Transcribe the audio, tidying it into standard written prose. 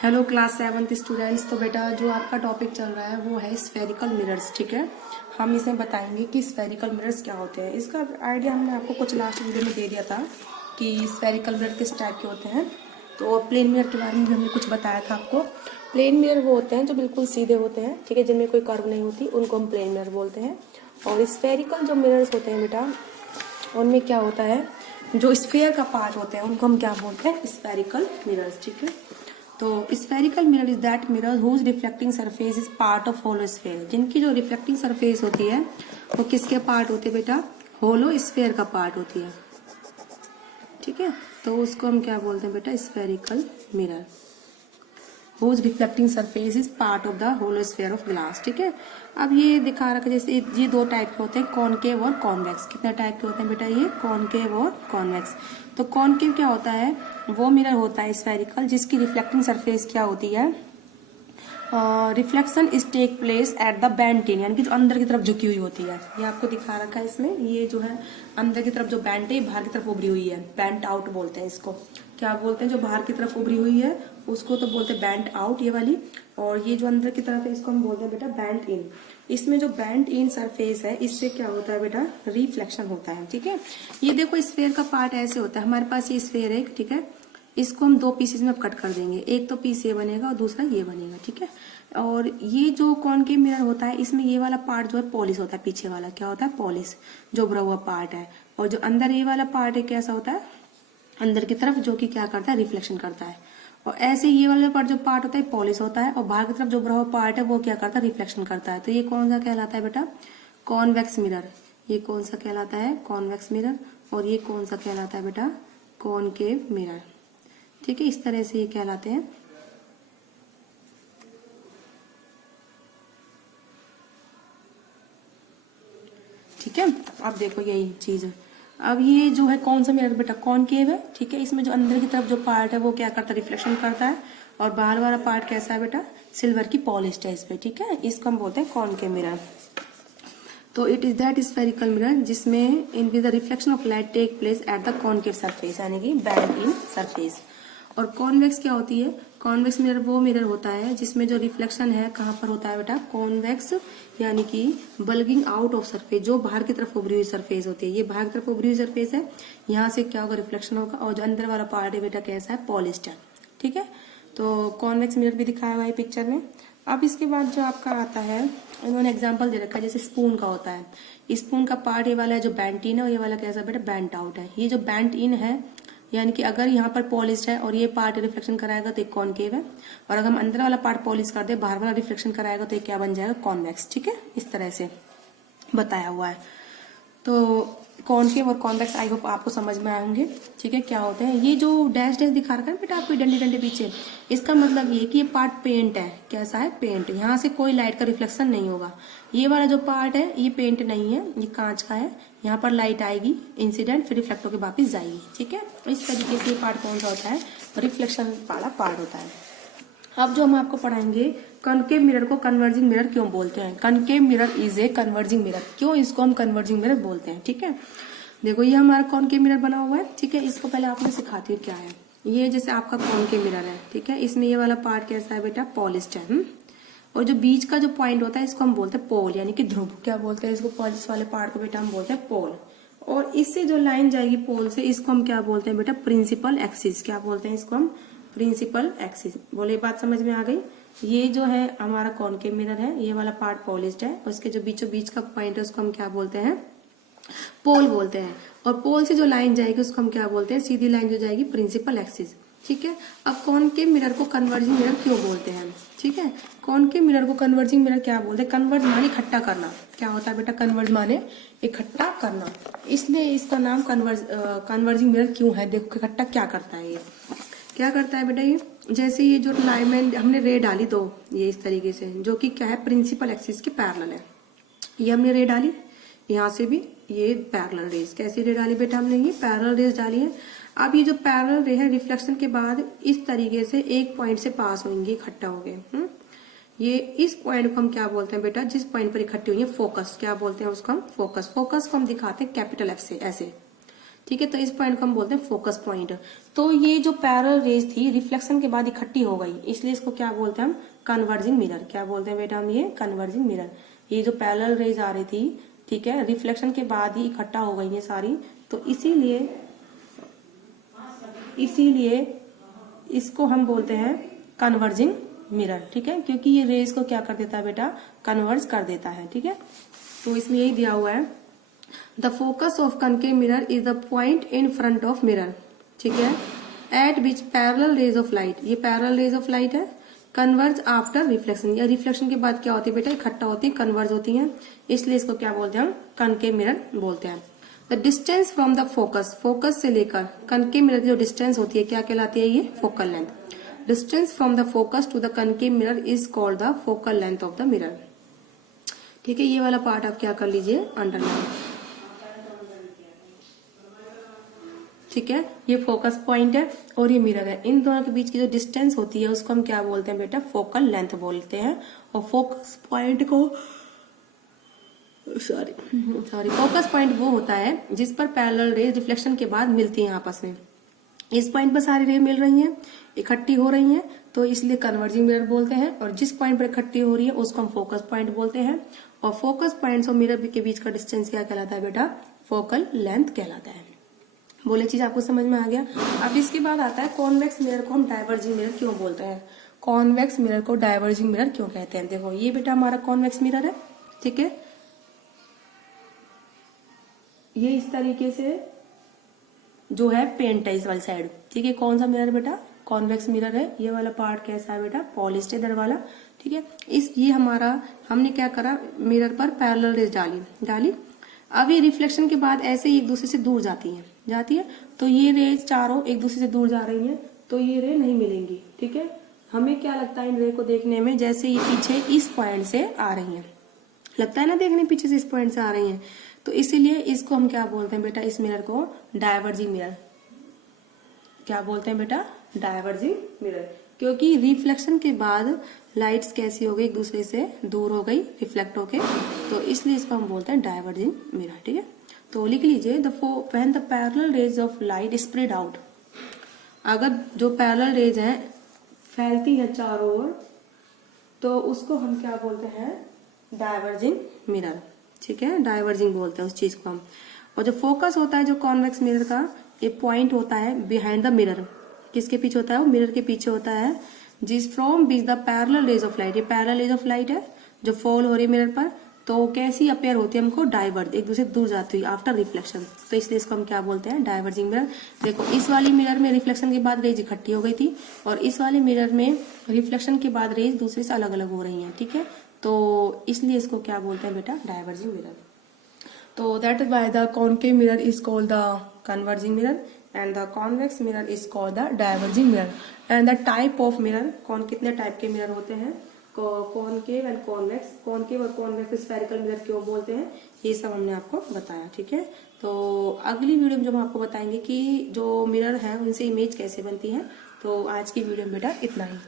Hello class 7th students. तो बेटा जो आपका टॉपिक चल रहा है वो है स्फेरिकल मिरर्स। ठीक है, हम इसमें बताएंगे कि स्फेरिकल मिरर्स क्या होते हैं। इसका आइडिया हमने आपको कुछ लास्ट वीडियो में दे दिया था कि स्फेरिकल मिरर किस टाइप के होते हैं। तो प्लेन मिरर के बारे में भी हमने कुछ बताया था आपको। प्लेन मिरर वो होते हैं जो बिल्कुल सीधे होते हैं, ठीक है, जिनमें कोई कर्व नहीं होती, उनको हम प्लेन मिरर बोलते हैं। और स्फेरिकल जो मिरर्स होते हैं बेटा, उनमें क्या होता है, जो स्फेयर का पार्ट होते हैं उनको हम क्या बोलते हैं, स्फेरिकल मिरर्स। ठीक है, तो spherical mirror is that mirror whose reflecting surface is part of hollow sphere. जिनकी जो रिफ्लेक्टिंग सरफेस होती है वो किसके पार्ट होते हैं बेटा, होलो स्फेयर का पार्ट होती है। ठीक है, तो उसको हम क्या बोलते हैं बेटा, spherical mirror whose reflecting surface is part of the hollow sphere of glass. ठीक है, अब ये दिखा रखा है जैसे ये दो टाइप के होते हैं, कॉनकेव और कॉन्वेक्स। कितने टाइप के होते हैं बेटा, ये कॉनकेव और कॉन्वेक्स। तो कॉनकेव क्या होता है, वो मिरर होता है स्फेरिकल जिसकी रिफ्लेक्टिंग सरफेस क्या होती है, reflection is take place at the bent in, यानी कि जो अंदर की तरफ झुकी हुई होती है। ये आपको दिखा रखा है इसमें, ये जो है अंदर की तरफ जो बेंट है बाहर की तरफ उभरी हुई है, बेंट आउट बोलते हैं इसको। क्या बोलते हैं, जो बाहर की तरफ उभरी हुई है उसको तो बोलते हैं बेंट आउट, ये वाली। और ये जो अंदर की तरफ है इसको हम बोलते हैं बेटा बेंट इन। इसमें जो बेंट इन सरफेस है इससे क्या होता है बेटा, रिफ्लेक्शन होता है। ठीक है, ये देखो स्फेयर का पार्ट ऐसे होता है, हमारे पास ये स्फेयर है, ठीक है, इसको हम दो पीसेस में कट कर देंगे, एक तो पीस ये बनेगा और दूसरा ये बनेगा। ठीक है, और ये जो कॉनकेव मिरर होता है इसमें ये वाला पार्ट जो है पॉलिश होता है, पीछे वाला क्या होता है, पॉलिश, जो उभरा हुआ पार्ट है। और जो अंदर ये वाला पार्ट है कैसा होता है, अंदर की तरफ, जो कि क्या करता है, रिफ्लेक्शन करता है। और ऐसे ये वाला पार्ट जो पार्ट होता है पॉलिश होता है, और बाहर की तरफ जो उभरा हुआ पार्ट है वो क्या करता है, रिफ्लेक्शन करता है। तो ये कौन सा कहलाता है बेटा, कॉन्वेक्स मिरर। ये कौन सा कहलाता है, कॉन्वेक्स मिरर। और ये कौन सा कहलाता है बेटा, कॉनकेव मिरर। ठीक है, इस तरह से ये कहलाते हैं। ठीक है, अब देखो यही चीज है। अब ये जो है कौन सा मिरर बेटा, कॉनकेव है। ठीक है, इसमें जो अंदर की तरफ जो पार्ट है वो क्या करता है, रिफ्लेक्शन करता है। और बाहर वाला पार्ट कैसा है बेटा, सिल्वर की पॉलिश है इस पे। ठीक है, इसको हम बोलते हैं कॉनकेव मिरर। तो it is that spherical mirror जिसमें in with the reflection of light take place at the concave surface, यानी कि बेंट इन सरफेस। और कॉन्वेक्स क्या होती है, कॉन्वेक्स मिरर वो मिरर होता है जिसमें जो रिफ्लेक्शन है कहाँ पर होता है बेटा, कॉन्वेक्स, यानी कि बल्गिंग आउट ऑफ सरफेस, जो बाहर की तरफ उभरी हुई सरफेस होती है। ये बाहर की तरफ उभरी हुई सरफेस है, यहाँ से क्या होगा, रिफ्लेक्शन होगा। और जो अंदर वाला पार्ट है बेटा कैसा है, पॉलिश्ड है। ठीक है, तो कॉन्वेक्स मिरर भी दिखाया हुआ है पिक्चर में। अब इसके बाद जो आपका आता है, इन्होंने एग्जांपल दे रखा है, जैसे स्पून का होता है। स्पून का पार्ट ये वाला है जो बेंट इन है, और ये वाला कैसा बेटा, बेंट आउट है। ये जो बेंट इन है, यानी कि अगर यहाँ पर पॉलिश है और ये पार्ट रिफ्लेक्शन कराएगा तो एक कॉनकेव है। और अगर हम अंदर वाला पार्ट पॉलिश कर दे, बाहर वाला रिफ्लेक्शन कराएगा तो ये क्या बन जाएगा, कॉन्वेक्स। ठीक है, इस तरह से बताया हुआ है। तो कॉनकेव और कॉन्वेक्स आई होप आपको समझ में आए होंगे। ठीक है, क्या होते हैं, ये जो डैश डैश दिखा रखा है बेटा आपको डंडे डंडे पीछे, इसका मतलब ये कि ये पार्ट पेंट है। कैसा है, पेंट। यहाँ से कोई लाइट का रिफ्लेक्शन नहीं होगा। ये वाला जो पार्ट है ये पेंट नहीं है, ये कांच का है। यहाँ पर लाइट आएगी, इंसिडेंट, फिर रिफ्लेक्ट होकर वापिस जाएगी। ठीक है, इस तरीके से ये पार्ट कौन सा होता है, रिफ्लेक्शन वाला पार्ट होता है। अब जो हम आपको पढ़ाएंगे, कनकेव मिरर को कन्वर्जिंग मिरर क्यों बोलते हैं। Concave mirror is a converging mirror, क्यों इसको हम कन्वर्जिंग मिरर बोलते हैं। ठीक है, देखो ये हमारा कॉनकेव मिरर बना हुआ है। ठीक है, इसको पहले आपने सिखाती हूँ क्या है। ये जैसे आपका कॉनकेव मिरर है, ठीक है, इसमें ये वाला पार्ट कैसा है बेटा, पॉलिश्ड है। और जो बीच का जो पॉइंट होता है इसको हम बोलते हैं पोल, यानी कि ध्रुव। क्या बोलते हैं इसको, पॉलिश वाले पार्ट को बेटा हम बोलते हैं पोल। और इससे जो लाइन जाएगी पोल से, इसको हम क्या बोलते हैं बेटा, प्रिंसिपल एक्सिस। क्या बोलते हैं इसको हम, प्रिंसिपल एक्सिस। बोले बात समझ में आ गई। ये जो है हमारा कॉनकेव मिरर है, ये वाला पार्ट पॉलिश्ड है, और इसके जो बीचों बीच का पॉइंट है उसको हम क्या बोलते हैं, पोल बोलते हैं। और पोल से जो लाइन जाएगी उसको हम क्या बोलते हैं, सीधी लाइन जो जाएगी, प्रिंसिपल एक्सिस। ठीक है, अब कॉनकेव मिरर को कन्वर्जिंग मिरर क्यों बोलते हैं। ठीक है, कॉनकेव मिरर को कन्वर्जिंग मिरर क्या बोलते हैं, कन्वर्ज माने इकट्ठा करना। क्या होता है बेटा, कन्वर्ज माने इकट्ठा करना, इसलिए इसका नाम कन्वर्जिंग मिरर क्यों है। देखो इकट्ठा क्या करता है, ये क्या करता है बेटा, ये जैसे ये जो लाइन हमने रे डाली तो ये इस तरीके से, जो कि क्या है, प्रिंसिपल एक्सिस के पैरेलल है। ये हमने रे डाली, यहाँ से भी ये पैरेलल रेज। कैसी रे डाली बेटा हमने, ये पैरेलल रेज डाली है। अब ये जो पैरेलल रे है, रिफ्लेक्शन के बाद इस तरीके से एक पॉइंट से पास होंगे, इकट्ठा हो गए। ये इस पॉइंट को हम क्या बोलते हैं बेटा, जिस पॉइंट पर इकट्ठे हुई है, फोकस। क्या बोलते हैं उसको हम, फोकस। फोकस को हम दिखाते हैं कैपिटल एफ से, ऐसे। ठीक है। तो इस पॉइंट को हम बोलते हैं फोकस पॉइंट। तो ये जो पैरेलल रेज थी रिफ्लेक्शन के बाद इकट्ठी हो गई, इसलिए इसको क्या बोलते हैं हम, कन्वर्जिंग मिरर। क्या बोलते हैं बेटा हम, ये कन्वर्जिंग मिरर। ये जो पैरेलल रेज आ रही थी, ठीक है, रिफ्लेक्शन के बाद ही इकट्ठा हो गई है सारी, तो इसीलिए इसको हम बोलते हैं कन्वर्जिंग मिरर, ठीक है, क्योंकि ये रेज को क्या कर देता है बेटा, कन्वर्ज कर देता है, ठीक है। तो इसमें यही दिया हुआ है, the focus of concave mirror is the point in front of mirror, ठीक है, eight which parallel raise of light, ये पैरेलल रेज ऑफ लाइट है, कन्वर्ज आफ्टर रिफ्लेक्शन, या रिफ्लेक्शन के बाद क्या होती है बेटा, इकट्ठा होती है, कन्वर्ज होती है, इसलिए इसको क्या बोलते हैं हम, कनकेव मिरर बोलते हैं। The distance from the focus, focus से लेकर कनकेव मिरर की जो डिस्टेंस होती है क्या कहलाती है, ये focal length. Distance from the focus to the concave mirror is called the focal length of the mirror, ठीक है। ये वाला पार्ट आप क्या कर लीजिए, अंडरलाइन, ठीक है। ये फोकस पॉइंट है और ये मिरर है, इन दोनों के बीच की जो डिस्टेंस होती है उसको हम क्या बोलते हैं बेटा, फोकल लेंथ बोलते हैं। और फोकस पॉइंट को फोकस पॉइंट वो होता है जिस पर पैरेलल रेज रिफ्लेक्शन के बाद मिलती हैं आपस में। इस पॉइंट पर सारी रे मिल रही हैं, इकट्ठी हो रही हैं, तो इसलिए कन्वर्जिंग मिरर बोलते हैं। और जिस पॉइंट पर इकट्ठी हो रही है उसको हम फोकस पॉइंट बोलते हैं। और फोकस पॉइंट्स और मिरर के बीच का डिस्टेंस क्या कहलाता है बेटा, फोकल लेंथ कहलाता है। बोले चीज आपको समझ में आ गया। अब इसके बाद आता है कॉन्वेक्स मिरर को हम डाइवर्जिंग मिरर क्यों बोलते हैं, कॉन्वेक्स मिरर को डाइवर्जिंग मिरर क्यों कहते हैं। देखो ये बेटा हमारा कॉन्वेक्स मिरर है, ठीक है, ये इस तरीके से जो है पेंट है इस वाली साइड, ठीक है। कौन सा मिरर बेटा, कॉन्वेक्स मिरर है। ये वाला पार्ट कैसा है बेटा, पॉलिश्ड इधर वाला, ठीक है। ये हमारा हमने क्या करा, मिरर पर पैरेलल रेज डाली। अब ये रिफ्लेक्शन के बाद ऐसे ही एक दूसरे से दूर जाती है, तो ये रेज चारों एक दूसरे से दूर जा रही हैं, तो ये रे नहीं मिलेंगी, ठीक है। हमें क्या लगता है इन रे को देखने में, जैसे ये पीछे इस पॉइंट से आ रही हैं, लगता है ना देखने पीछे से इस पॉइंट से आ रही हैं, तो इसीलिए इसको हम क्या बोलते हैं बेटा, इस मिरर को डाइवर्जिंग मिरर। क्या बोलते हैं बेटा, डाइवर्जिंग मिरर, क्योंकि रिफ्लेक्शन के बाद लाइट्स कैसी हो गई, एक दूसरे से दूर हो गई रिफ्लेक्ट होके, तो इसलिए इसको हम बोलते हैं डाइवर्जिंग मिरर, ठीक है। तो लिख लीजिए, when the parallel raise of light spread out, अगर जो पैरेलल रेज हैं फैलती है चारों ओर, तो उसको हम क्या बोलते हैं, डाइवर्जिंग मिरर, ठीक है, डाइवर्जिंग बोलते हैं उस चीज को हम। और जो फोकस होता है जो कॉन्वेक्स मिरर का, ये पॉइंट होता है बिहाइंड द मिरर, किसके पीछे होता है, वो मिरर के पीछे होता है, जिस from beach the parallel raise of light, ये पैरेलल रेज ऑफ लाइट है जो फॉल हो रही है मिरर पर, तो कैसी अपेयर होती है हमको, डाइवर्ज, एक दूसरे दूर जाती हुई आफ्टर रिफ्लेक्शन, तो इसलिए इसको हम क्या बोलते हैं, डाइवर्जिंग मिरर। देखो इस वाली मिरर में रिफ्लेक्शन के बाद रेज इकट्ठी हो गई थी, और इस वाले मिरर में रिफ्लेक्शन के बाद रेज दूसरे से अलग अलग हो रही है, ठीक है, तो इसलिए इसको क्या बोलते हैं बेटा, डाइवर्जिंग मिरर। तो that is why the concave mirror is called the converging mirror and the convex mirror is called the diverging mirror. and the type of mirror, कौन कितने टाइप के मिरर होते हैं, कॉनकेव एंड कॉन्वेक्स, कॉनकेव और convex spherical mirror क्यों बोलते हैं, ये सब हमने आपको बताया, ठीक है। तो अगली वीडियो में जो हम आपको बताएंगे कि जो मिरर है उनसे इमेज कैसे बनती है। तो आज की वीडियो में बेटा इतना ही।